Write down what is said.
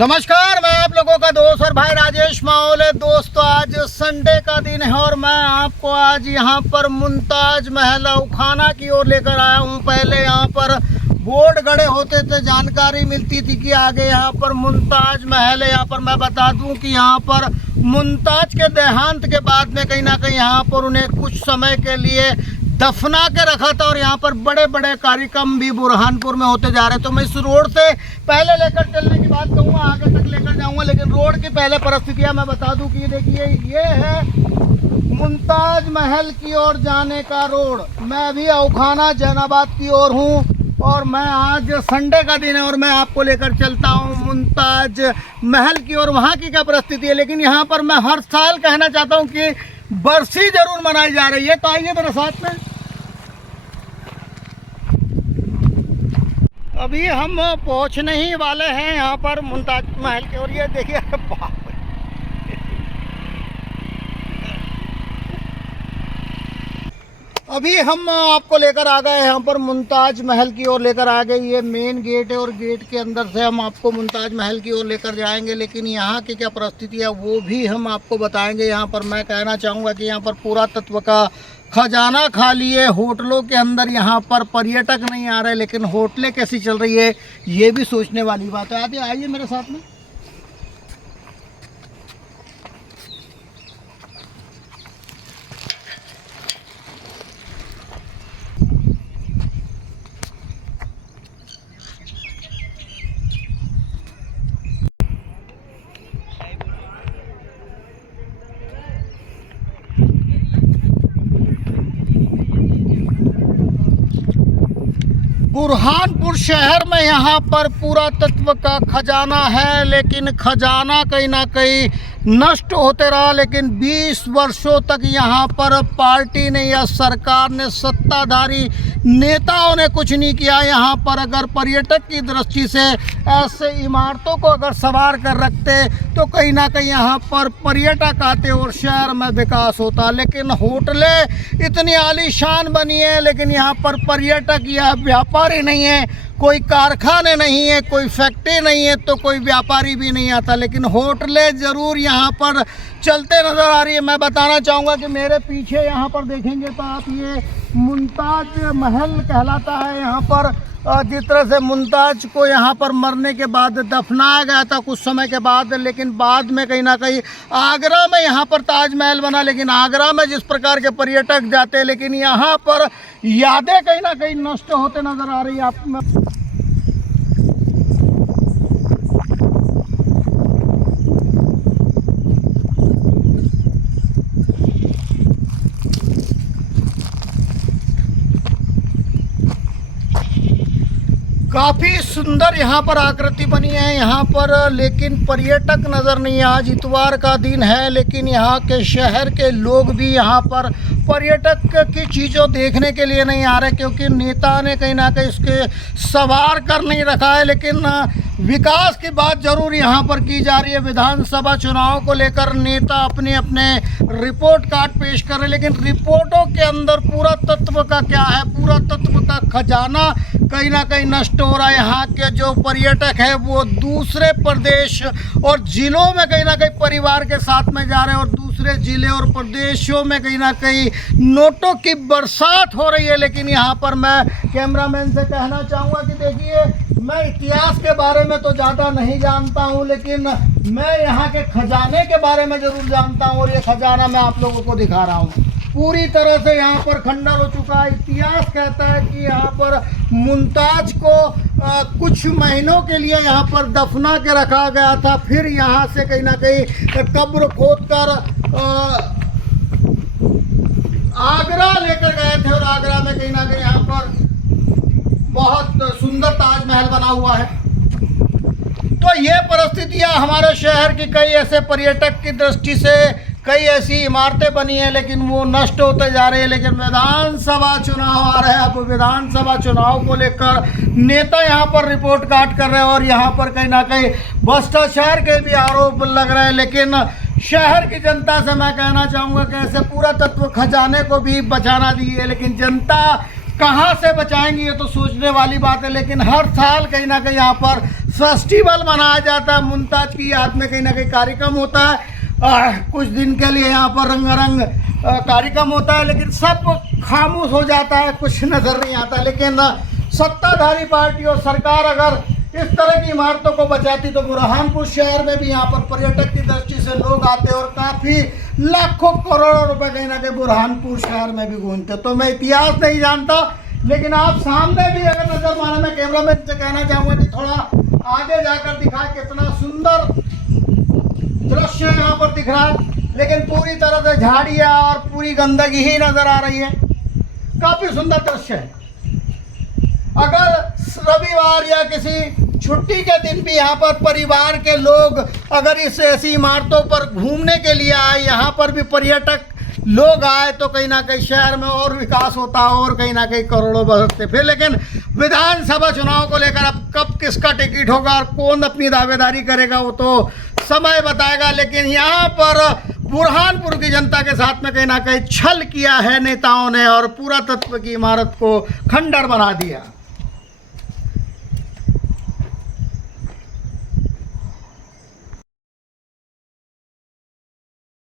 नमस्कार, मैं आप लोगों का दोस्त और भाई राजेश माहौल है। दोस्तों, आज संडे का दिन है और मैं आपको आज यहाँ पर मुमताज महल औखाना की ओर लेकर आया हूँ। पहले यहाँ पर बोर्ड गड़े होते थे, जानकारी मिलती थी कि आगे यहाँ पर मुमताज महल है। यहाँ पर मैं बता दूँ कि यहाँ पर मुमताज के देहांत के बाद में कहीं ना कहीं यहाँ पर उन्हें कुछ समय के लिए दफना के रखा था और यहाँ पर बड़े बड़े कार्यक्रम भी बुरहानपुर में होते जा रहे। तो मैं इस रोड से पहले लेकर चलने की बात कहूँगा, आगे तक लेकर जाऊँगा, लेकिन रोड की पहले परिस्थितियाँ मैं बता दूँ कि देखिए ये है मुमताज महल की ओर जाने का रोड। मैं अभी औखाना जैनाबाद की ओर हूँ और मैं आज संडे का दिन है और मैं आपको लेकर चलता हूँ मुमताज महल की ओर। वहाँ की क्या परिस्थिति है, लेकिन यहाँ पर मैं हर साल कहना चाहता हूँ कि बरसी जरूर मनाई जा रही है। तो आइए मेरे साथ में। अभी हम पहुंचने ही वाले हैं यहाँ पर मुमताज महल की ओर। ये देखिए, अभी हम आपको लेकर आ गए यहाँ पर मुमताज महल की ओर लेकर आ गए। ये मेन गेट है और गेट के अंदर से हम आपको मुमताज महल की ओर लेकर जाएंगे, लेकिन यहाँ की क्या परिस्थिति है वो भी हम आपको बताएंगे। यहाँ पर मैं कहना चाहूँगा कि यहाँ पर पुरातत्व का खजाना खाली है। होटलों के अंदर यहाँ पर पर्यटक नहीं आ रहे, लेकिन होटलें कैसी चल रही है ये भी सोचने वाली बात है। आइए मेरे साथ में। बुरहानपुर शहर में यहाँ पर पुरातत्व का खजाना है, लेकिन खजाना कहीं ना कहीं नष्ट होते रहा। लेकिन 20 वर्षों तक यहाँ पर पार्टी ने या सरकार ने, सत्ताधारी नेताओं ने कुछ नहीं किया। यहाँ पर अगर पर्यटक की दृष्टि से ऐसे इमारतों को अगर संवार कर रखते तो कहीं ना कहीं यहाँ पर पर्यटक आते और शहर में विकास होता। लेकिन होटलें इतनी आलीशान बनी है, लेकिन यहाँ पर पर्यटक या व्यापारी नहीं है, कोई कारखाने नहीं है, कोई फैक्ट्री नहीं है, तो कोई व्यापारी भी नहीं आता। लेकिन होटलें ज़रूर यहाँ पर चलते नज़र आ रही है। मैं बताना चाहूँगा कि मेरे पीछे यहाँ पर देखेंगे तो आप, ये मुमताज महल कहलाता है। यहाँ पर जिस तरह से मुमताज को यहाँ पर मरने के बाद दफनाया गया था कुछ समय के बाद, लेकिन बाद में कहीं ना कहीं आगरा में यहाँ पर ताजमहल बना। लेकिन आगरा में जिस प्रकार के पर्यटक जाते हैं, लेकिन यहाँ पर यादें कहीं ना कहीं नष्ट होते नज़र आ रही है आपको। काफ़ी सुंदर यहाँ पर आकृति बनी है यहाँ पर, लेकिन पर्यटक नज़र नहीं है। आज इतवार का दिन है, लेकिन यहाँ के शहर के लोग भी यहाँ पर पर्यटक की चीज़ों देखने के लिए नहीं आ रहे, क्योंकि नेता ने कहीं ना कहीं इसके संवार कर नहीं रखा है। लेकिन विकास की बात ज़रूर यहाँ पर की जा रही है। विधानसभा चुनाव को लेकर नेता अपने अपने रिपोर्ट कार्ड पेश कर रहे हैं, लेकिन रिपोर्टों के अंदर पुरातत्व का क्या है, पुरातत्व का खजाना कहीं ना कहीं नष्ट हो रहा है। यहाँ के जो पर्यटक है वो दूसरे प्रदेश और ज़िलों में कहीं ना कहीं परिवार के साथ में जा रहे हैं और दूसरे ज़िले और प्रदेशों में कहीं ना कहीं नोटों की बरसात हो रही है। लेकिन यहाँ पर मैं कैमरामैन से कहना चाहूँगा कि देखिए, मैं इतिहास के बारे में तो ज़्यादा नहीं जानता हूँ, लेकिन मैं यहाँ के खजाने के बारे में ज़रूर जानता हूँ और ये खजाना मैं आप लोगों को दिखा रहा हूँ। पूरी तरह से यहाँ पर खंडर हो चुका है। इतिहास कहता है कि यहाँ पर मुमताज को कुछ महीनों के लिए यहाँ पर दफना के रखा गया था। फिर यहाँ से कहीं ना कहीं कब्र खोद कर आगरा लेकर गए थे और आगरा में कहीं ना कहीं यहाँ पर बहुत सुंदर ताजमहल बना हुआ है। तो ये परिस्थितियाँ हमारे शहर की, कई ऐसे पर्यटक की दृष्टि से कई ऐसी इमारतें बनी हैं, लेकिन वो नष्ट होते जा रहे हैं। लेकिन विधानसभा चुनाव आ रहे हैं, अब विधानसभा चुनाव को लेकर नेता यहाँ पर रिपोर्ट कार्ड कर रहे हैं और यहाँ पर कहीं ना कहीं भ्रष्टाचार के भी आरोप लग रहे हैं। लेकिन शहर की जनता से मैं कहना चाहूँगा कि ऐसे पुरातत्व खजाने को भी बचाना दिए, लेकिन जनता कहाँ से बचाएंगे ये तो सोचने वाली बात है। लेकिन हर साल कहीं ना कहीं यहाँ पर फेस्टिवल मनाया जाता है, मुमताज़ की याद में कहीं ना कहीं कार्यक्रम होता है। कुछ दिन के लिए यहाँ पर रंगारंग कार्यक्रम होता है, लेकिन सब खामोश हो जाता है, कुछ नज़र नहीं आता। लेकिन सत्ताधारी पार्टी और सरकार अगर इस तरह की इमारतों को बचाती तो बुरहानपुर शहर में भी यहाँ पर पर्यटक की दृष्टि से लोग आते और काफ़ी लाखों करोड़ों रुपए कहीं ना कहीं बुरहानपुर शहर में भी घूमते। तो मैं इतिहास नहीं जानता, लेकिन आप सामने भी अगर नजर मारे, मैं कैमरामैन से कहना चाहूँगा कि थोड़ा आगे जाकर दिखाए, कितना सुंदर दृश्य यहाँ पर दिख रहा है। लेकिन पूरी तरह से झाड़ियाँ और पूरी गंदगी ही नजर आ रही है। काफ़ी सुंदर दृश्य है। अगर रविवार या किसी छुट्टी के दिन भी यहाँ पर परिवार के लोग अगर इस ऐसी इमारतों पर घूमने के लिए आए, यहाँ पर भी पर्यटक लोग आए, तो कहीं ना कहीं शहर में और विकास होता है और कहीं ना कहीं करोड़ों बरसते फिर। लेकिन विधानसभा चुनाव को लेकर अब कब किसका टिकट होगा और कौन अपनी दावेदारी करेगा वो तो समय बताएगा। लेकिन यहाँ पर बुरहानपुर की जनता के साथ में कहीं ना कहीं छल किया है नेताओं ने और पुरातत्व की इमारत को खंडर बना दिया।